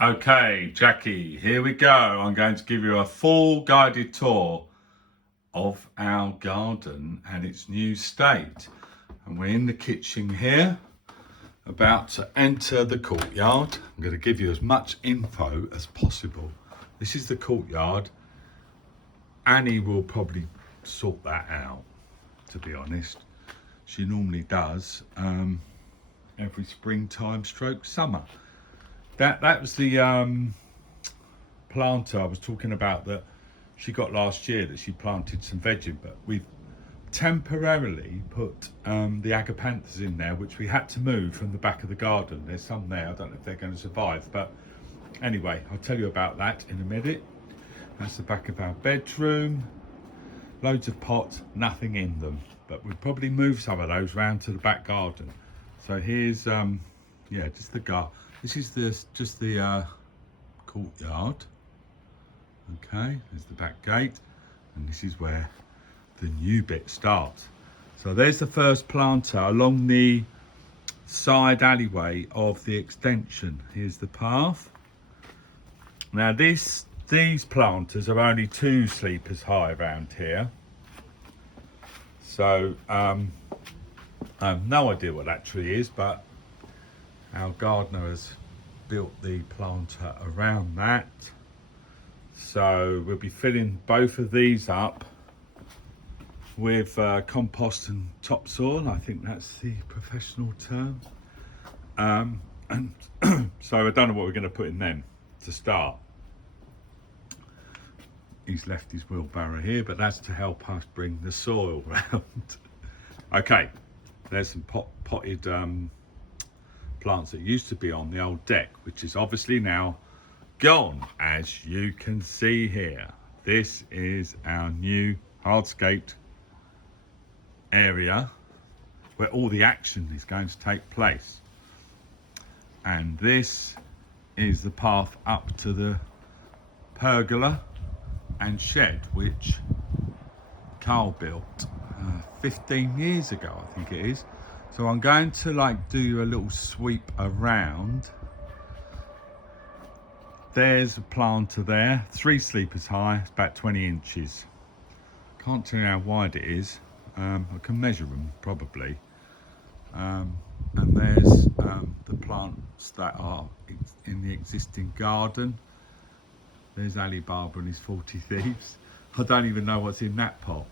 Okay, Jackie, here we go. I'm going to give you a full guided tour of our garden and its new state. And we're in the kitchen here, about to enter the courtyard. I'm going to give you as much info as possible. This is the courtyard. Annie will probably sort that out, to be honest. She normally does every springtime stroke summer. That was the planter I was talking about that she got last year, that she planted some veggie, but we've temporarily put the agapanthus in there, which we had to move from the back of the garden. There's some there, I don't know if they're going to survive, but anyway, I'll tell you about that in a minute. That's the back of our bedroom. Loads of pots, nothing in them, but we'll probably move some of those round to the back garden. So here's just the garden. This is just the courtyard. Okay, there's the back gate, and this is where the new bit starts. So there's the first planter along the side alleyway of the extension. Here's the path. Now these planters are only 2 sleepers high around here. So I have no idea what that tree is, but our gardener has built the planter around that. So we'll be filling both of these up with compost and topsoil. I think that's the professional term. And so I don't know what we're going to put in them to start. He's left his wheelbarrow here, but that's to help us bring the soil round. Okay, there's some potted plants that used to be on the old deck, which is obviously now gone, as you can see here. This is our new hardscaped area where all the action is going to take place, and this is the path up to the pergola and shed, which Carl built 15 years ago, I think it is. So I'm going to do a little sweep around. There's a planter there, 3 sleepers high, it's about 20 inches. Can't tell you how wide it is. I can measure them probably. And there's the plants that are in the existing garden. There's Alibaba and his 40 thieves. I don't even know what's in that pot.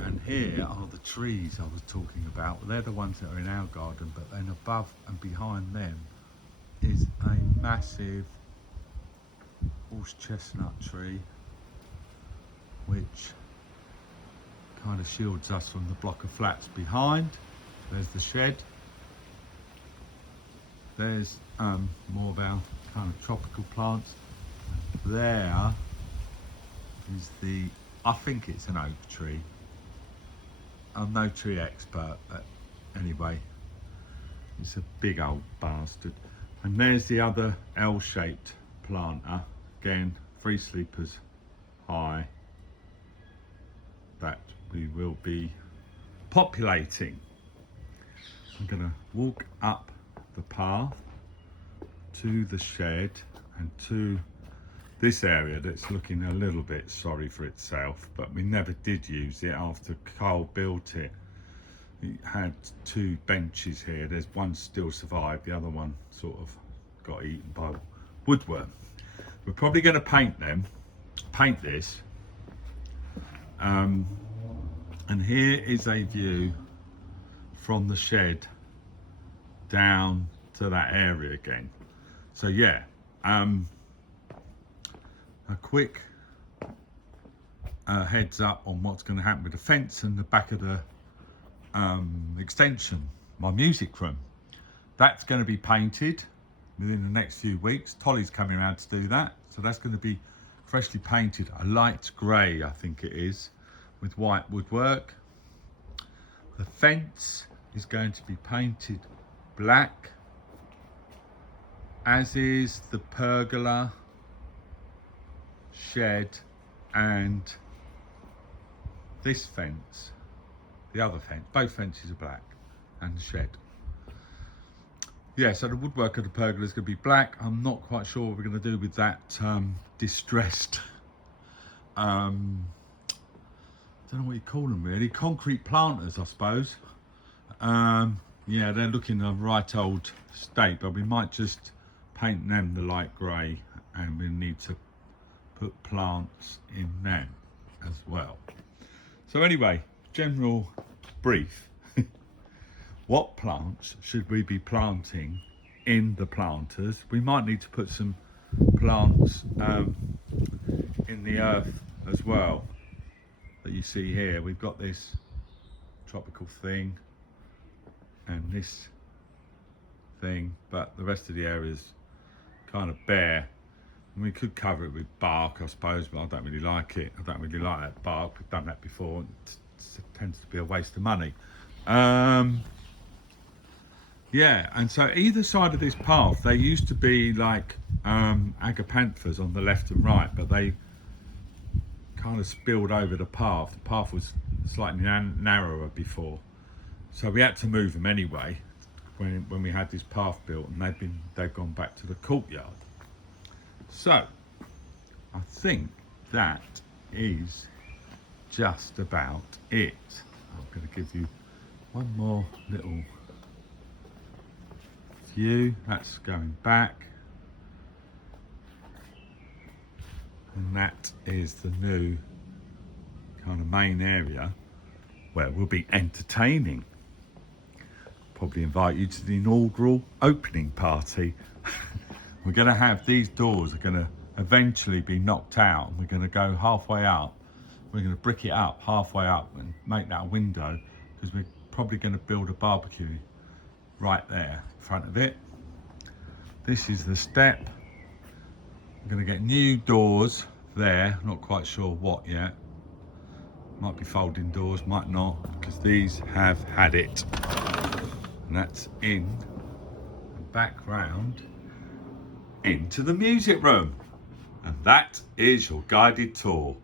And here are the trees I was talking about. They're the ones that are in our garden, but then above and behind them is a massive horse chestnut tree, which kind of shields us from the block of flats behind. There's the shed. There's more of our kind of tropical plants. There is I think it's an oak tree. I'm no tree expert, but anyway, it's a big old bastard. And there's the other L-shaped planter, again 3 sleepers high, that we will be populating. I'm gonna walk up the path to the shed and to this area that's looking a little bit sorry for itself, but we never did use it after Carl built it. It had 2 benches here. There's one still survived, the other one sort of got eaten by woodworm. We're probably going to paint this. And here is a view from the shed down to that area again. So yeah, a quick heads up on what's going to happen with the fence and the back of the extension, my music room. That's going to be painted within the next few weeks. Tolly's coming around to do that, so that's going to be freshly painted a light grey, I think it is, with white woodwork. The fence is going to be painted black, as is the pergola, shed, and this fence, the other fence. Both fences are black, and the shed. yeah, so the woodwork of the pergola is going to be black. I'm not quite sure what we're going to do with that distressed, I don't know what you call them really, concrete planters, I suppose. Yeah, they're looking a right old state, but we might just paint them the light grey, and we need to put plants in them as well. So anyway, general brief. What plants should we be planting in the planters? We might need to put some plants in the earth as well that you see here. We've got this tropical thing and this thing, but the rest of the area is kind of bare. And we could cover it with bark, I suppose, but I don't really like it. I don't really like that bark. We've done that before. It tends to be a waste of money. Yeah, and so either side of this path, they used to be like agapanthus on the left and right, but they kind of spilled over the path. The path was slightly narrower before, so we had to move them anyway when we had this path built, and they've gone back to the courtyard. So I think that is just about it. I'm going to give you one more little view. That's going back, and that is the new kind of main area where we'll be entertaining. Probably invite you to the inaugural opening party. We're going to have these doors are going to eventually be knocked out, and we're going to go halfway up. We're going to brick it up halfway up and make that a window, because we're probably going to build a barbecue right there in front of it. This is the step. We're going to get new doors there, not quite sure what yet. Might be folding doors, might not, because these have had it. And that's in and back round into the music room. And that is your guided tour.